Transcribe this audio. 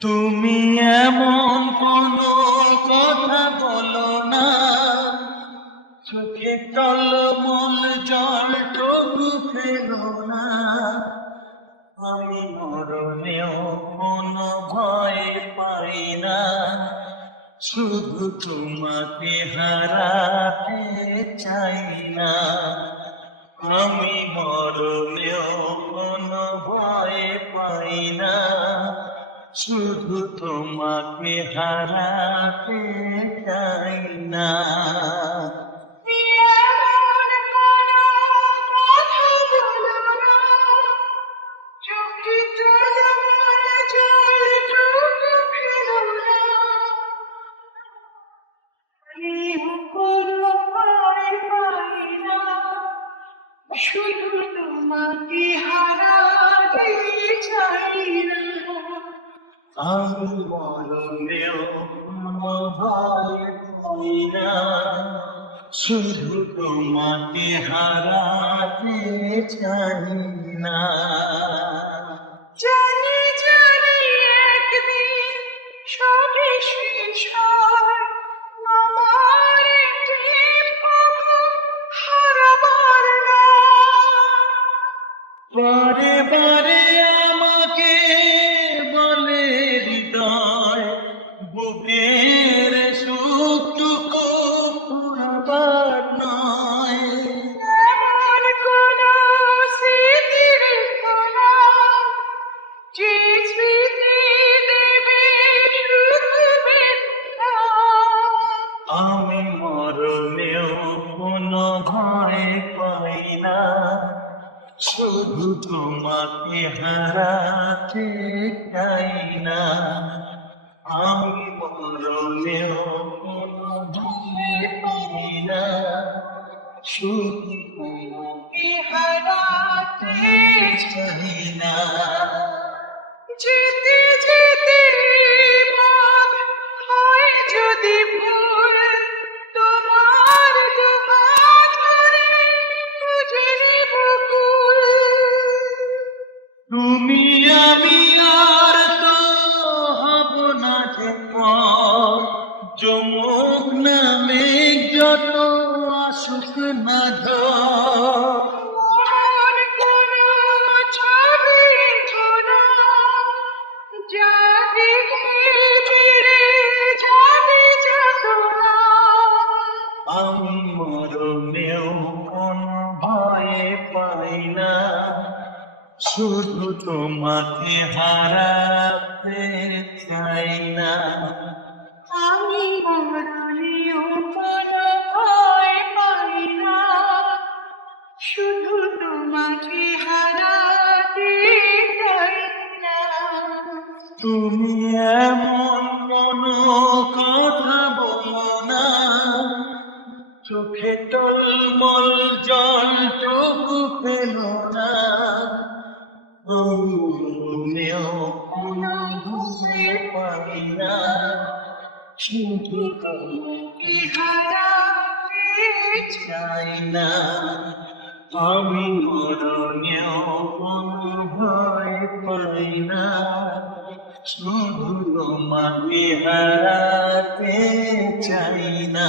তুমি এমন কোনো কথা বলো না, চোখে টলমল জল টুকু ফেলো না। আমি মরণেও কোনো ভয় পাই না, শুধু তোমাকে হারাতে চাই না। আমি মরণেও কোনো ভয় পাই না, শুধু তোমাকে হারাতে চাই না। শুধু তোমাকে হারাতে চাই না। আমি মরণেও কোনো ভয় পাই না, শুধু তোমাকে হারাতে চাই না। জানি জানি একদিন সবই শেষ হয়, আমার একটি পাখি হারাবার নয়। বারে বারে আমাকে বলে হৃদয়, বুকের সুখটুকু পুরাবার নয়। এমন কোনো স্মৃতি রেখো না, যে স্মৃতি দেবে শুধু ব্যথা। আমি মরণেও কোনো ভয় পাই না, শুধু তোমাকে হারাতে চাই না। আমি মরণেও কোনো ভয় পাই না, শুধু তোমাকে হারাতে চাই না। যেতে যেতে পথ হয় যদি ভুল, তোমার দুহাত ধরে খুঁজে নেব কুল। তুমি আমি আর তো হব না যে পর, যমুক নামে যত আসুক না ঝড়। আমার কোনো ছবি রেখো না, যা দেখে ছেড়ে যাবে যাতনা। আমি মরণেও কোনো ভয় পাই না, শুধু তোমাকে হারাতে চাই না। আমি মরণেও কোনো ভয় পাই না, শুধু তোমাকে হারাতে চাই না। তুমি এমন কোনো কথা বলো না, চোখে টলমল জল টুকু ফেলো না। মরণেও কোনো ভয় পাই না, শুধু তোমাকে হারাতে চাই না। আমি মরণেও কোনো ভয় পাই না, শুধু তোমাকে হারাতে চাই না।